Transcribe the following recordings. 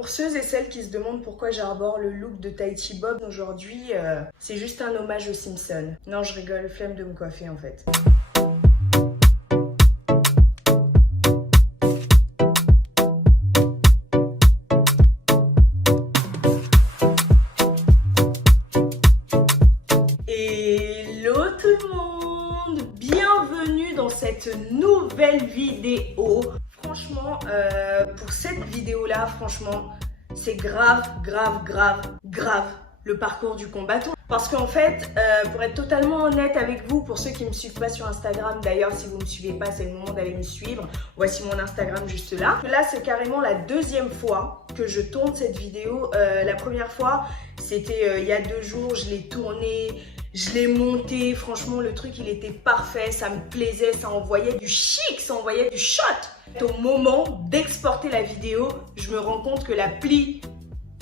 Pour ceux et celles qui se demandent pourquoi j'arbore le look de Tahiti Bob aujourd'hui, c'est juste un hommage aux Simpsons. Non, je rigole, flemme de me coiffer en fait. Hello tout le monde, bienvenue dans cette nouvelle vidéo. Franchement, pour cette vidéo-là, franchement, c'est grave le parcours du combattant. Parce qu'en fait, pour être totalement honnête avec vous, pour ceux qui ne me suivent pas sur Instagram, d'ailleurs, si vous ne me suivez pas, c'est le moment d'aller me suivre. Voici mon Instagram juste là. Là, c'est carrément la deuxième fois que je tourne cette vidéo. La première fois, c'était il y a 2 jours, je l'ai tournée. Je l'ai monté, franchement le truc il était parfait, ça me plaisait, ça envoyait du chic, ça envoyait du shot. Au moment d'exporter la vidéo, je me rends compte que l'appli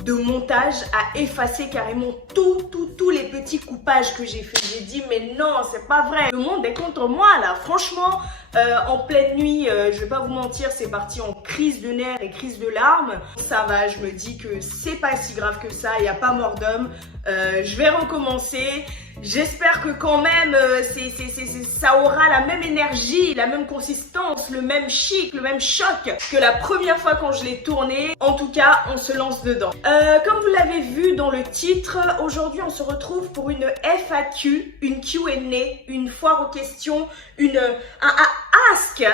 de montage a effacé carrément tous les petits coupages que j'ai fait. J'ai dit mais non, c'est pas vrai, le monde est contre moi là, franchement. En pleine nuit, je vais pas vous mentir, c'est parti en crise de nerfs et crise de larmes. Ça va, je me dis que c'est pas si grave que ça, il n'y a pas mort d'homme. Je vais recommencer. J'espère que quand même ça aura la même énergie, la même consistance, le même chic, le même choc que la première fois quand je l'ai tourné. En tout cas, on se lance dedans. Comme vous l'avez vu dans le titre, aujourd'hui on se retrouve pour une FAQ, une Q&A, une foire aux questions, un ask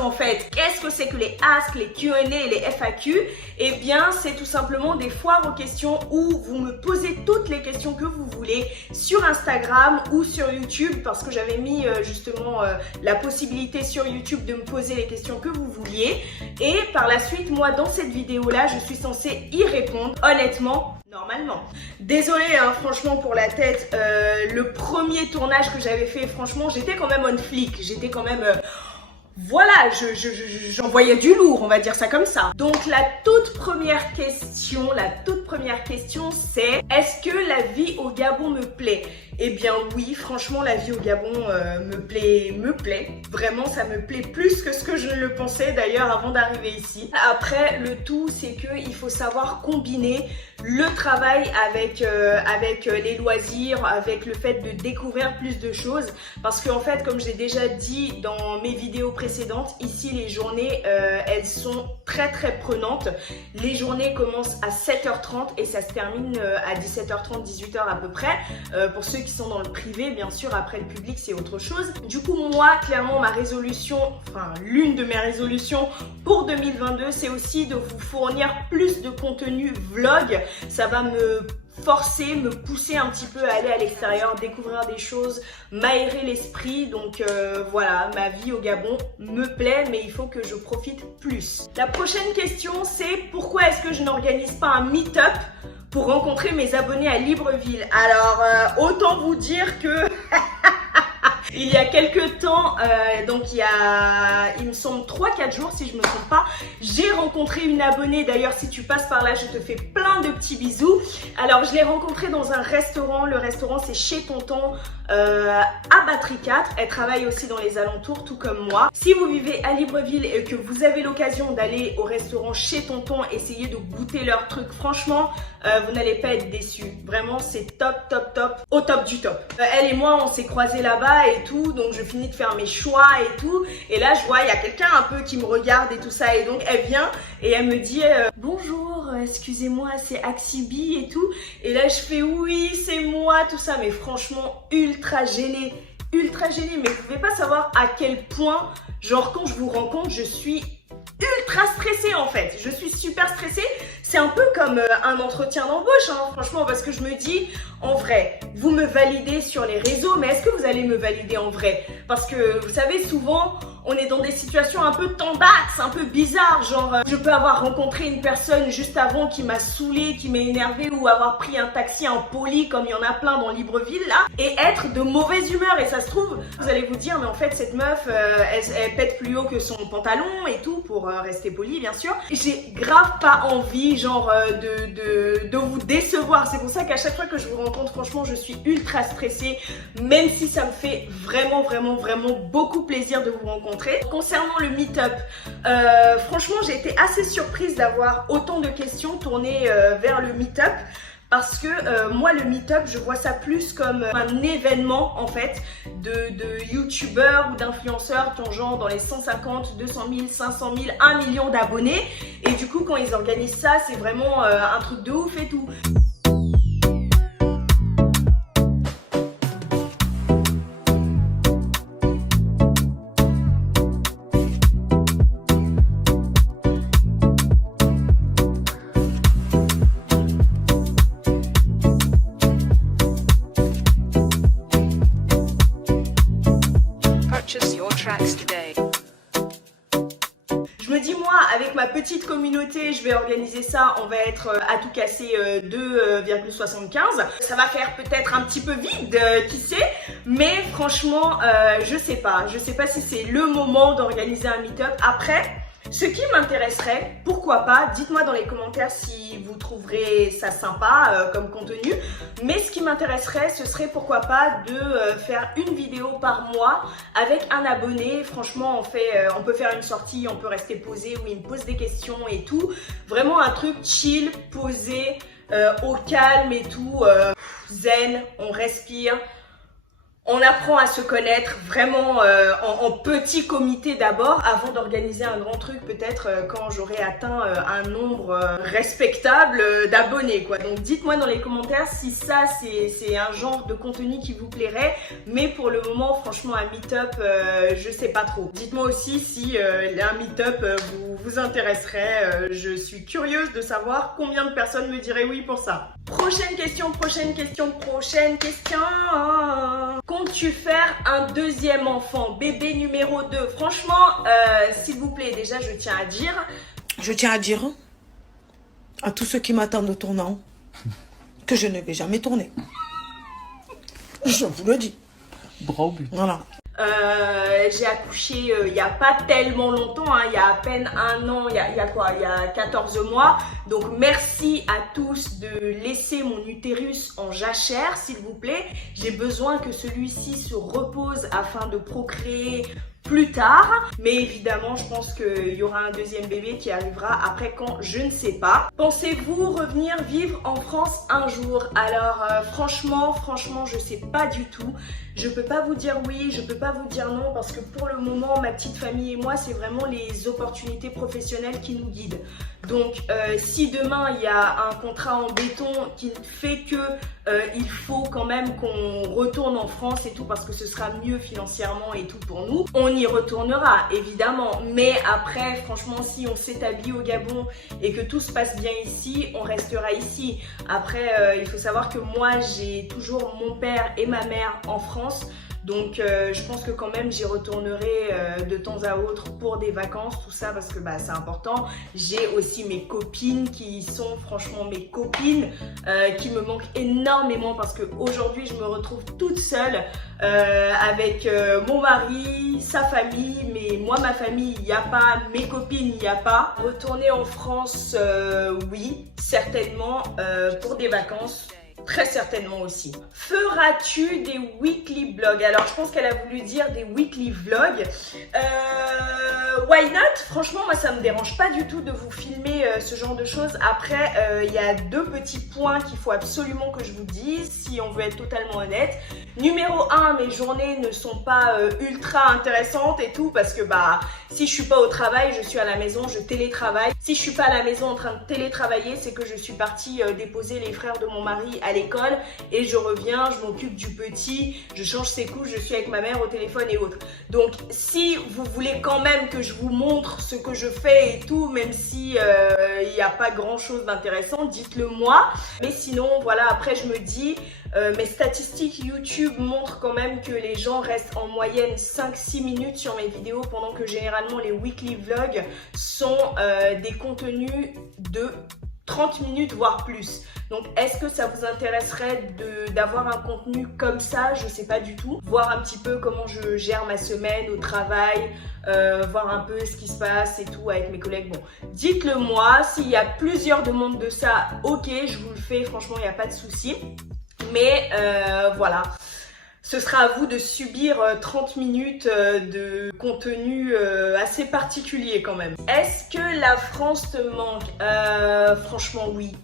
en fait. Qu'est-ce que c'est que les ask, les Q&A et les FAQ? Eh bien, c'est tout simplement des foires aux questions où vous me posez toutes les questions que vous voulez sur Instagram ou sur YouTube, parce que j'avais mis justement la possibilité sur YouTube de me poser les questions que vous vouliez. Et par la suite, moi, dans cette vidéo-là, je suis censée y répondre honnêtement. Normalement. Désolée hein, franchement pour la tête, le premier tournage que j'avais fait, franchement j'étais quand même on flic, j'étais quand même... Voilà, j'envoyais du lourd, on va dire ça comme ça. Donc la toute première question c'est: est-ce que la vie au Gabon me plaît? Eh bien oui, franchement la vie au Gabon me plaît. Vraiment ça me plaît plus que ce que je ne le pensais d'ailleurs avant d'arriver ici. Après le tout c'est qu'il faut savoir combiner le travail avec les loisirs, avec le fait de découvrir plus de choses. Parce qu'en fait, comme j'ai déjà dit dans mes vidéos précédentes, ici les journées elles sont très prenantes. Les journées commencent à 7h30 et ça se termine à 17h30, 18h à peu près. Pour ceux qui sont dans le privé, bien sûr, après le public c'est autre chose. Du coup moi, clairement ma résolution, enfin l'une de mes résolutions pour 2022, c'est aussi de vous fournir plus de contenu vlog. Ça va me forcer, me pousser un petit peu à aller à l'extérieur, découvrir des choses, m'aérer l'esprit. Donc voilà, ma vie au Gabon me plaît, mais il faut que je profite plus. La prochaine question c'est: pourquoi est-ce que je n'organise pas un meet-up pour rencontrer mes abonnés à Libreville? Alors autant vous dire que il y a quelques temps, donc il me semble 3-4 jours si je me trompe pas, j'ai rencontré une abonnée. D'ailleurs si tu passes par là, je te fais plein de petits bisous. Alors je l'ai rencontrée dans un restaurant, le restaurant c'est Chez Tonton à Batterie 4. Elle travaille aussi dans les alentours tout comme moi. Si vous vivez à Libreville et que vous avez l'occasion d'aller au restaurant Chez Tonton, essayez de goûter leurs trucs, franchement vous n'allez pas être déçus. Vraiment c'est top, au top du top. Elle et moi on s'est croisés là-bas et tout, donc je finis de faire mes choix et tout, et là je vois il y a quelqu'un un peu qui me regarde et tout ça, et donc elle vient et elle me dit bonjour, excusez-moi, c'est Axibi et tout, et là je fais oui c'est moi tout ça, mais franchement ultra gênée, mais vous pouvez pas savoir à quel point, genre quand je vous rencontre je suis ultra stressée en fait, je suis super stressée. C'est un peu comme un entretien d'embauche hein, franchement, parce que je me dis en vrai, vous me validez sur les réseaux, mais est-ce que vous allez me valider en vrai? Parce que vous savez, souvent on est dans des situations un peu tendax, un peu bizarres, genre je peux avoir rencontré une personne juste avant qui m'a saoulée, qui m'a énervée, ou avoir pris un taxi impoli comme il y en a plein dans Libreville là, et être de mauvaise humeur. Et ça se trouve, vous allez vous dire mais en fait cette meuf elle pète plus haut que son pantalon et tout, pour rester poli bien sûr. J'ai grave pas envie genre de vous décevoir. C'est pour ça qu'à chaque fois que je vous rencontre, franchement je suis ultra stressée, même si ça me fait vraiment beaucoup plaisir de vous rencontrer. rencontrer. Concernant le meet-up, franchement j'ai été assez surprise d'avoir autant de questions tournées vers le meet-up. Parce que moi le meet-up je vois ça plus comme un événement en fait de youtubeurs ou d'influenceurs qui ont genre dans les 150, 200 000, 500 000, 1 million d'abonnés. Et du coup quand ils organisent ça c'est vraiment un truc de ouf et tout. Je me dis moi avec ma petite communauté je vais organiser ça, on va être à tout casser 2,75. Ça va faire peut-être un petit peu vide, qui sait, mais franchement je sais pas si c'est le moment d'organiser un meet-up. Après ce qui m'intéresserait, pourquoi pas, dites-moi dans les commentaires si vous trouverez ça sympa comme contenu, mais ce qui m'intéresserait, ce serait pourquoi pas de faire une vidéo par mois avec un abonné. Franchement, on peut faire une sortie, on peut rester posé où il me pose des questions et tout. Vraiment un truc chill, posé, au calme et tout, zen, on respire. On apprend à se connaître vraiment en petit comité d'abord avant d'organiser un grand truc peut-être quand j'aurai atteint un nombre respectable d'abonnés quoi. Donc dites-moi dans les commentaires si ça c'est un genre de contenu qui vous plairait, mais pour le moment franchement un meet-up je sais pas trop. Dites-moi aussi si un meet-up vous intéresserait, je suis curieuse de savoir combien de personnes me diraient oui pour ça. Prochaine question. Comptes-tu faire un deuxième enfant, bébé numéro 2? Franchement, s'il vous plaît, déjà je tiens à dire à tous ceux qui m'attendent au tournant que je ne vais jamais tourner. Je vous le dis. Bravo. Voilà. J'ai accouché il n'y a pas tellement longtemps, hein, il y a à peine un an, il y a quoi, il y a 14 mois. Donc merci à tous de laisser mon utérus en jachère s'il vous plaît. J'ai besoin que celui-ci se repose afin de procréer plus tard, mais évidemment je pense qu'il y aura un deuxième bébé qui arrivera après quand je ne sais pas. Pensez-vous revenir vivre en France un jour? Alors franchement je sais pas du tout. Je peux pas vous dire oui, je peux pas vous dire non parce que pour le moment ma petite famille et moi c'est vraiment les opportunités professionnelles qui nous guident. Donc si demain il y a un contrat en béton qui fait que il faut quand même qu'on retourne en France et tout parce que ce sera mieux financièrement et tout pour nous, on y retournera évidemment. Mais après franchement si on s'établit au Gabon et que tout se passe bien ici, on restera ici. Après il faut savoir que moi j'ai toujours mon père et ma mère en France. Donc je pense que quand même j'y retournerai de temps à autre pour des vacances, tout ça parce que bah, c'est important. J'ai aussi mes copines qui sont franchement mes copines qui me manquent énormément parce qu'aujourd'hui je me retrouve toute seule avec mon mari, sa famille, mais moi ma famille il n'y a pas, mes copines il n'y a pas. Retourner en France, oui, certainement pour des vacances. Très certainement aussi. Feras-tu des weekly vlogs? Alors je pense qu'elle a voulu dire des weekly vlogs. Why not? Franchement moi ça me dérange pas du tout de vous filmer ce genre de choses. Après il y a deux petits points qu'il faut absolument que je vous dise si on veut être totalement honnête. Numéro 1, mes journées ne sont pas ultra intéressantes et tout parce que bah si je suis pas au travail, je suis à la maison, je télétravaille. Si je suis pas à la maison en train de télétravailler, c'est que je suis partie déposer les frères de mon mari à l'école et je reviens, je m'occupe du petit, je change ses couches, je suis avec ma mère au téléphone et autres. Donc si vous voulez quand même que je vous montre ce que je fais et tout, même si il n'y a pas grand chose d'intéressant, dites-le moi. Mais sinon voilà, après je me dis mes statistiques YouTube montrent quand même que les gens restent en moyenne 5-6 minutes sur mes vidéos pendant que généralement les weekly vlogs sont des contenus de 30 minutes voire plus. Donc est-ce que ça vous intéresserait d'avoir un contenu comme ça? Je sais pas du tout. Voir un petit peu comment je gère ma semaine au travail, voir un peu ce qui se passe et tout avec mes collègues. Bon, dites-le moi. S'il y a plusieurs demandes de ça, ok, je vous le fais. Franchement, il n'y a pas de souci. Mais voilà. Ce sera à vous de subir 30 minutes de contenu assez particulier quand même. Est-ce que la France te manque? Franchement oui.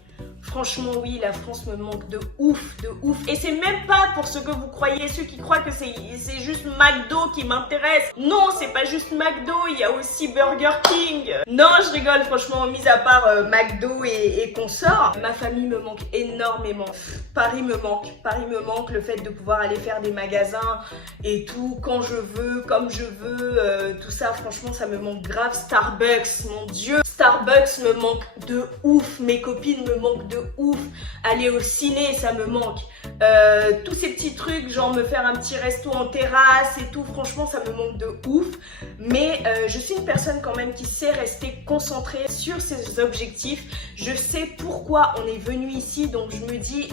Franchement oui, la France me manque de ouf, de ouf. Et c'est même pas pour ce que vous croyez, ceux qui croient que c'est juste McDo qui m'intéresse. Non, c'est pas juste McDo, il y a aussi Burger King. Non, je rigole, franchement, mis à part McDo et consorts, ma famille me manque énormément. Paris me manque, le fait de pouvoir aller faire des magasins et tout, quand je veux, comme je veux, tout ça, franchement, ça me manque grave. Starbucks, mon Dieu, Starbucks me manque de ouf, mes copines me manquent de ouf, aller au ciné ça me manque, tous ces petits trucs genre me faire un petit resto en terrasse et tout, franchement ça me manque de ouf, mais je suis une personne quand même qui sait rester concentrée sur ses objectifs. Je sais pourquoi on est venu ici, donc je me dis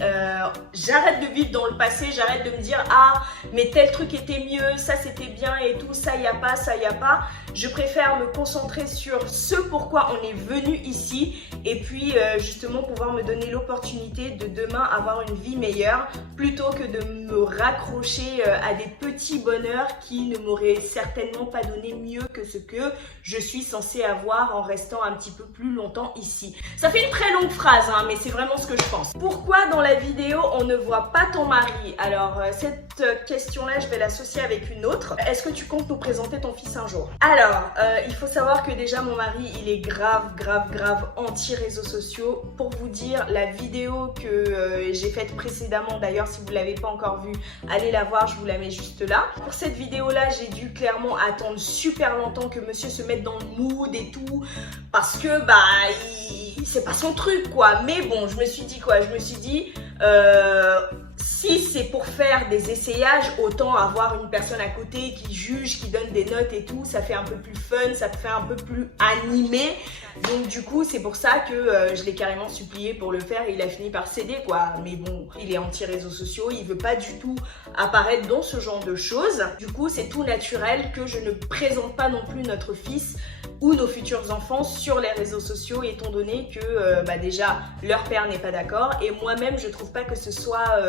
j'arrête de vivre dans le passé, j'arrête de me dire ah mais tel truc était mieux, ça c'était bien et tout, ça y a pas, ça y a pas. Je préfère me concentrer sur ce pourquoi on est venu ici et puis justement pouvoir me donner l'opportunité de demain avoir une vie meilleure plutôt que de me raccrocher à des petits bonheurs qui ne m'auraient certainement pas donné mieux que ce que je suis censée avoir en restant un petit peu plus longtemps ici. Ça fait une très longue phrase hein, mais c'est vraiment ce que je pense. Pourquoi dans la vidéo on ne voit pas ton mari? Alors cette question-là je vais l'associer avec une autre. Est-ce que tu comptes nous présenter ton fils un jour? Alors il faut savoir que déjà mon mari il est grave anti-réseaux sociaux. Pour vous dire, la vidéo que j'ai faite précédemment, d'ailleurs si vous ne l'avez pas encore vue, allez la voir, je vous la mets juste là. Pour cette vidéo là j'ai dû clairement attendre super longtemps que monsieur se mette dans le mood et tout, parce que bah c'est pas son truc quoi. Mais bon, je me suis dit quoi? Je me suis dit si c'est pour faire des essayages, autant avoir une personne à côté qui juge, qui donne des notes et tout, ça fait un peu plus fun, ça fait un peu plus animé. Donc du coup c'est pour ça que je l'ai carrément supplié pour le faire et il a fini par céder quoi. Mais bon, il est anti-réseaux sociaux, il veut pas du tout apparaître dans ce genre de choses. Du coup c'est tout naturel que je ne présente pas non plus notre fils ou nos futurs enfants sur les réseaux sociaux, étant donné que déjà leur père n'est pas d'accord et moi-même je trouve pas que ce soit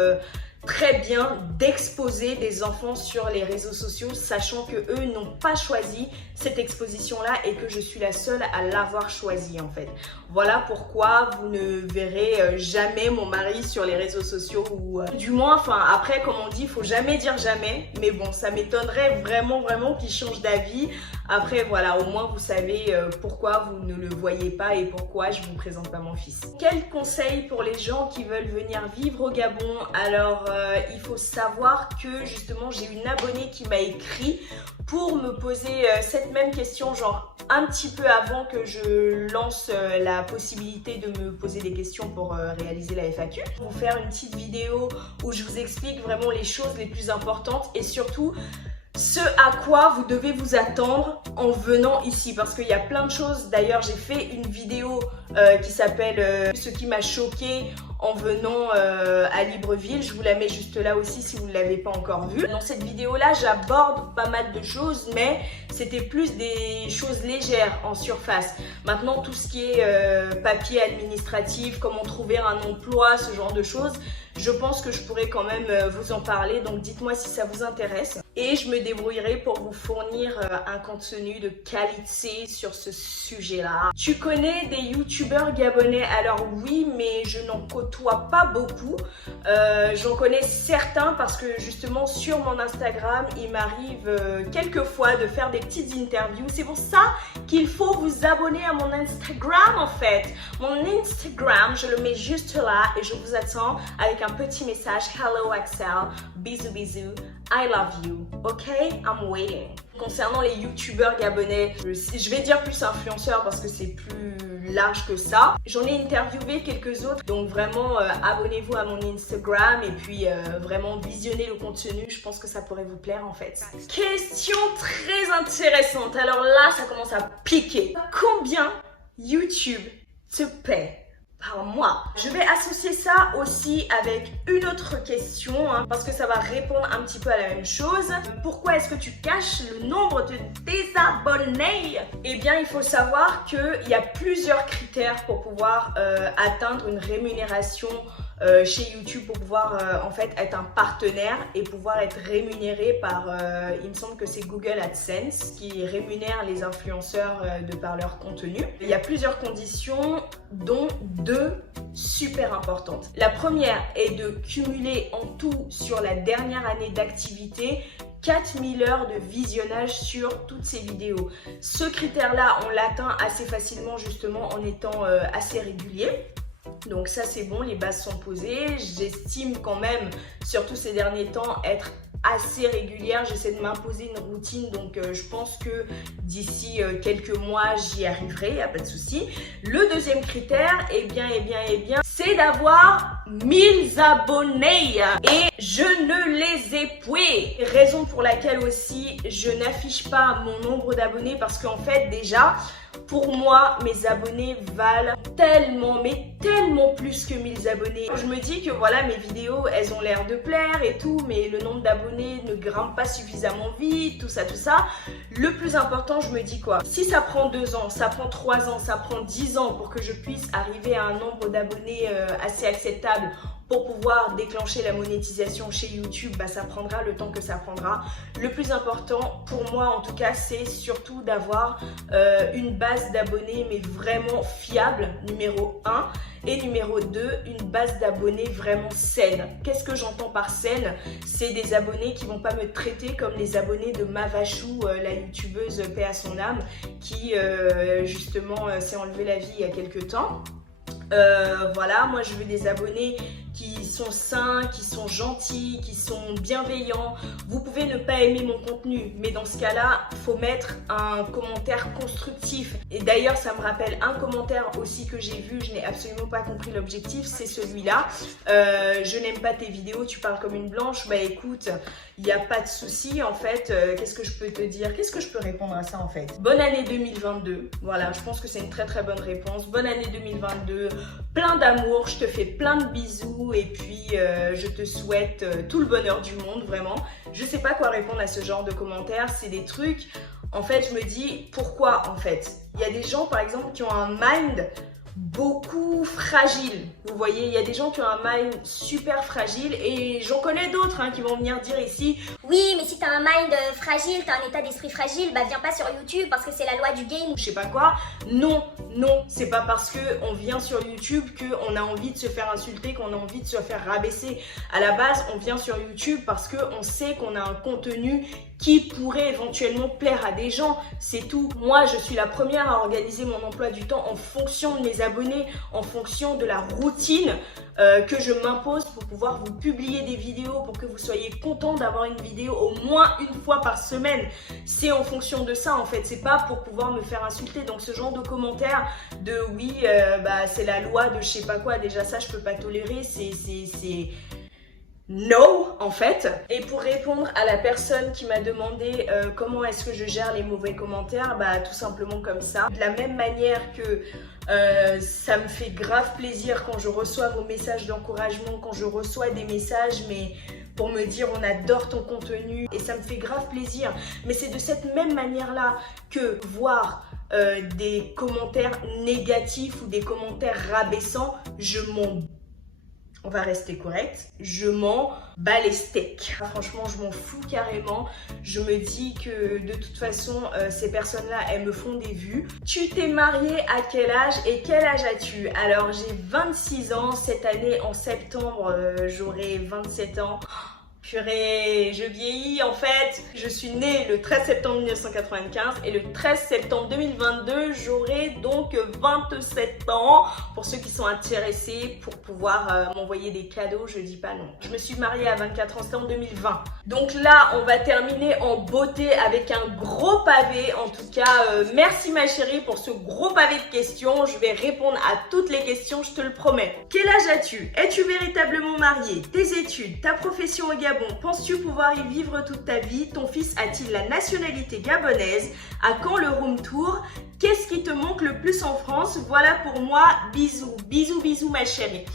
très bien d'exposer des enfants sur les réseaux sociaux, sachant que eux n'ont pas choisi cette exposition là et que je suis la seule à l'avoir choisi en fait. Voilà pourquoi vous ne verrez jamais mon mari sur les réseaux sociaux, ou du moins, enfin après comme on dit, il faut jamais dire jamais, mais bon ça m'étonnerait vraiment qu'il change d'avis. Après voilà, au moins vous savez pourquoi vous ne le voyez pas et pourquoi je vous présente pas mon fils. Quel conseil pour les gens qui veulent venir vivre au Gabon? Alors il faut savoir que justement j'ai une abonnée qui m'a écrit pour me poser cette même question, genre un petit peu avant que je lance la possibilité de me poser des questions pour réaliser la FAQ. Je vais vous faire une petite vidéo où je vous explique vraiment les choses les plus importantes et surtout ce à quoi vous devez vous attendre en venant ici, parce qu'il y a plein de choses. D'ailleurs j'ai fait une vidéo qui s'appelle ce qui m'a choqué en venant à Libreville, je vous la mets juste là aussi si vous ne l'avez pas encore vue. Dans cette vidéo là j'aborde pas mal de choses, mais c'était plus des choses légères en surface. Maintenant tout ce qui est papier administratif, comment trouver un emploi, ce genre de choses, je pense que je pourrais quand même vous en parler, donc dites-moi si ça vous intéresse et je me débrouillerai pour vous fournir un contenu de qualité sur ce sujet-là. Tu connais des youtubeurs gabonais? Alors oui, mais je n'en côtoie pas beaucoup. J'en connais certains parce que justement sur mon Instagram, il m'arrive quelquefois de faire des petites interviews. C'est pour ça qu'il faut vous abonner à mon Instagram en fait. Mon Instagram, je le mets juste là et je vous attends avec un petit message. Hello Axel, bisous bisous, I love you, ok, I'm waiting. Concernant les youtubeurs gabonais, je vais dire plus influenceurs parce que c'est plus large que ça. J'en ai interviewé quelques autres, donc vraiment abonnez-vous à mon Instagram et puis vraiment visionnez le contenu, je pense que ça pourrait vous plaire en fait. Question très intéressante, alors là ça commence à piquer. Combien YouTube te paie par mois? Je vais associer ça aussi avec une autre question parce que ça va répondre un petit peu à la même chose. Pourquoi est-ce que tu caches le nombre de désabonnés? Eh bien il faut savoir qu'il y a plusieurs critères pour pouvoir atteindre une rémunération chez YouTube pour pouvoir en fait être un partenaire et pouvoir être rémunéré par, il me semble que c'est Google AdSense qui rémunère les influenceurs de par leur contenu. Il y a plusieurs conditions dont 2 super importantes. La première est de cumuler en tout sur la dernière année d'activité 4000 heures de visionnage sur toutes ces vidéos. Ce critère-là, on l'atteint assez facilement justement en étant assez régulier. Donc ça c'est bon, les bases sont posées. J'estime quand même, surtout ces derniers temps, être assez régulière. J'essaie de m'imposer une routine, donc je pense que d'ici quelques mois j'y arriverai, il n'y a pas de souci. Le deuxième critère, c'est d'avoir 1000 abonnés et je ne les ai point. Raison pour laquelle aussi je n'affiche pas mon nombre d'abonnés parce qu'en fait déjà pour moi mes abonnés valent tellement mais tellement plus que 1000 abonnés. Je me dis que voilà, mes vidéos elles ont l'air de plaire et tout, mais le nombre d'abonnés ne grimpe pas suffisamment vite, tout ça. Le plus important, je me dis quoi, si ça prend 2 ans, ça prend 3 ans, ça prend 10 ans pour que je puisse arriver à un nombre d'abonnés assez acceptable pour pouvoir déclencher la monétisation chez YouTube, bah, ça prendra le temps que ça prendra. Le plus important pour moi en tout cas, c'est surtout d'avoir une base d'abonnés mais vraiment fiable, numéro 1. Et numéro 2, une base d'abonnés vraiment saine. Qu'est-ce que j'entends par saine? C'est des abonnés qui vont pas me traiter comme les abonnés de Mavachou, la youtubeuse paix à son âme, qui justement s'est enlevé la vie il y a quelques temps. Voilà, moi je veux des abonnés qui sont sains, qui sont gentils, qui sont bienveillants. Vous pouvez ne pas aimer mon contenu, mais dans ce cas-là, il faut mettre un commentaire constructif. Et d'ailleurs, ça me rappelle un commentaire aussi que j'ai vu, je n'ai absolument pas compris l'objectif, c'est celui-là. Je n'aime pas tes vidéos, tu parles comme une blanche. Bah écoute, il n'y a pas de souci en fait. Qu'est-ce que je peux te dire? Qu'est-ce que je peux répondre à ça en fait? Bonne année 2022. Voilà, je pense que c'est une très très bonne réponse. Bonne année 2022. Plein d'amour, je te fais plein de bisous et puis je te souhaite tout le bonheur du monde, vraiment. Je sais pas quoi répondre à ce genre de commentaires, c'est des trucs, en fait je me dis pourquoi en fait. Il y a des gens par exemple qui ont un mind beaucoup fragile, vous voyez, il y a des gens qui ont un mind super fragile et j'en connais d'autres qui vont venir dire ici oui mais si t'as un mind fragile, t'as un état d'esprit fragile, bah viens pas sur YouTube parce que c'est la loi du game, je sais pas quoi. Non, c'est pas parce que on vient sur YouTube qu'on a envie de se faire insulter, qu'on a envie de se faire rabaisser. À la base, on vient sur YouTube parce qu'on sait qu'on a un contenu qui pourrait éventuellement plaire à des gens, c'est tout. Moi, je suis la première à organiser mon emploi du temps en fonction de mes abonnés, en fonction de la routine que je m'impose pour pouvoir vous publier des vidéos, pour que vous soyez content d'avoir une vidéo au moins une fois par semaine. C'est en fonction de ça en fait, c'est pas pour pouvoir me faire insulter. Donc ce genre de commentaires de oui, bah, c'est la loi de je sais pas quoi, déjà ça je peux pas tolérer, c'est... No, en fait. Et pour répondre à la personne qui m'a demandé comment est-ce que je gère les mauvais commentaires, bah tout simplement comme ça. De la même manière que ça me fait grave plaisir quand je reçois vos messages d'encouragement, quand je reçois des messages mais pour me dire on adore ton contenu et ça me fait grave plaisir. Mais c'est de cette même manière-là que voir des commentaires négatifs ou des commentaires rabaissants, on va rester correct, je m'en bats les steaks. Franchement, je m'en fous carrément. Je me dis que de toute façon, ces personnes-là, elles me font des vues. Tu t'es mariée à quel âge et quel âge as-tu? Alors, j'ai 26 ans. Cette année, en septembre, j'aurai 27 ans. Purée, je vieillis en fait. Je suis née le 13 septembre 1995 et le 13 septembre 2022, j'aurai donc 27 ans. Pour ceux qui sont intéressés pour pouvoir m'envoyer des cadeaux, je dis pas non. Je me suis mariée à 24 ans, c'était en 2020. Donc là, on va terminer en beauté avec un gros pavé. En tout cas, merci ma chérie pour ce gros pavé de questions. Je vais répondre à toutes les questions, je te le promets. Quel âge as-tu? Es-tu véritablement mariée? Tes études, ta profession au Gabon? Penses-tu pouvoir y vivre toute ta vie? Ton fils a-t-il la nationalité gabonaise? À quand le room tour? Qu'est-ce qui te manque le plus en France? Voilà pour moi, bisous. Bisous, bisous ma chérie.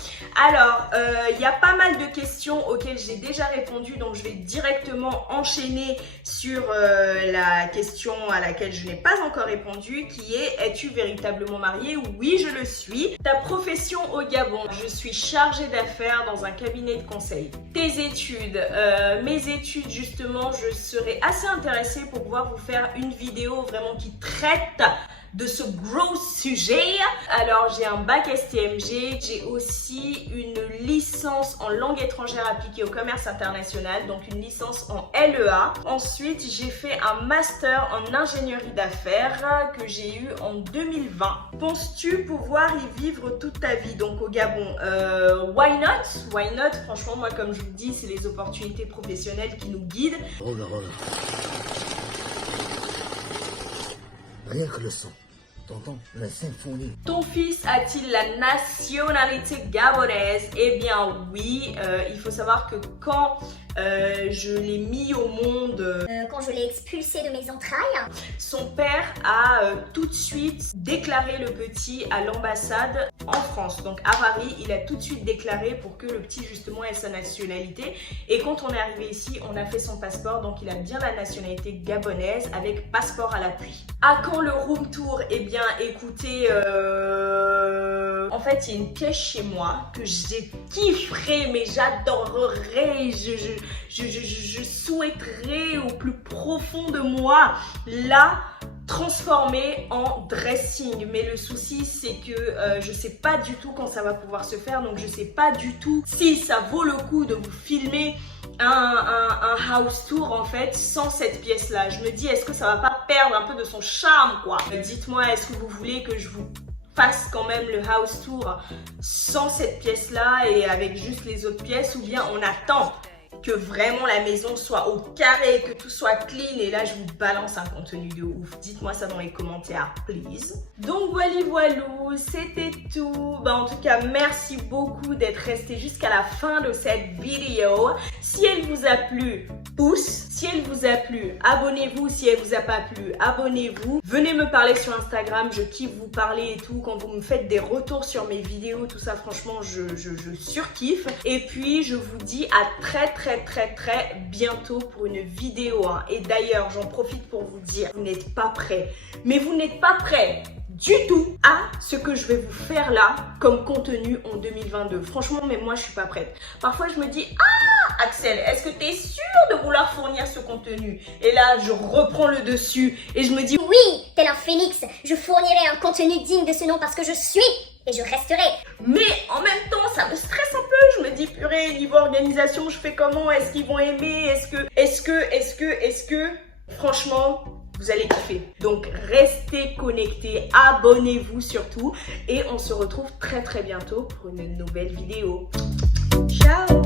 Alors, il y a pas mal de questions auxquelles j'ai déjà répondu, donc je vais directement enchaîner sur la question à laquelle je n'ai pas encore répondu, qui est: es-tu véritablement mariée? Oui, je le suis. Ta profession au Gabon? Je suis chargée d'affaires dans un cabinet de conseil. Tes études? Mes études, justement, je serais assez intéressée pour pouvoir vous faire une vidéo vraiment qui traite de ce gros sujet. Alors, j'ai un bac STMG, j'ai aussi une licence en langue étrangère appliquée au commerce international, donc une licence en LEA. Ensuite, j'ai fait un master en ingénierie d'affaires que j'ai eu en 2020. Penses-tu pouvoir y vivre toute ta vie, donc au Gabon? Why not? Why not? Franchement, moi, comme je vous dis, c'est les opportunités professionnelles qui nous guident. Rien que le son. T'entends la symphonie. Ton fils a-t-il la nationalité gabonaise? Eh bien oui, il faut savoir que quand je l'ai mis au monde, Quand je l'ai expulsé de mes entrailles, son père a tout de suite déclaré le petit à l'ambassade en France. Donc à Paris, il a tout de suite déclaré pour que le petit justement ait sa nationalité. Et quand on est arrivé ici, on a fait son passeport, donc il a bien la nationalité gabonaise avec passeport à l'appui. À quand le room tour? Eh bien écoutez, en fait il y a une pièce chez moi que j'ai kifferé, mais j'adorerais, je souhaiterais au plus profond de moi la transformer en dressing. Mais le souci c'est que je sais pas du tout quand ça va pouvoir se faire, donc je sais pas du tout si ça vaut le coup de vous filmer un house tour en fait sans cette pièce là. Je me dis, est-ce que ça va pas perdre un peu de son charme quoi? Dites-moi, est-ce que vous voulez que je vous fasse quand même le house tour sans cette pièce là et avec juste les autres pièces, ou bien on attend que vraiment la maison soit au carré, que tout soit clean et là je vous balance un contenu de ouf? Dites-moi ça dans les commentaires please. Donc voilou, c'était tout. En tout cas merci beaucoup d'être resté jusqu'à la fin de cette vidéo. Si elle vous a plu, pouce. Si elle vous a plu, abonnez-vous. Si elle vous a pas plu, abonnez-vous. Venez me parler sur Instagram, je kiffe vous parler et tout. Quand vous me faites des retours sur mes vidéos, tout ça, franchement, je surkiffe. Et puis, je vous dis à très bientôt pour une vidéo. Et d'ailleurs, j'en profite pour vous dire, vous n'êtes pas prêts. Mais vous n'êtes pas prêts du tout à ce que je vais vous faire là comme contenu en 2022. Franchement, même moi, je suis pas prête. Parfois, je me dis, ah, Axel, est-ce que tu es sûre de vouloir fournir ce contenu? Et là, je reprends le dessus et je me dis, oui, tel un phénix, je fournirai un contenu digne de ce nom parce que je suis et je resterai. mais en même temps, ça me stresse un peu. Je me dis, purée, niveau organisation, je fais comment? Est-ce qu'ils vont aimer? Est-ce que, franchement, vous allez kiffer. Donc, restez connectés, abonnez-vous surtout. Et on se retrouve très bientôt pour une nouvelle vidéo. Ciao!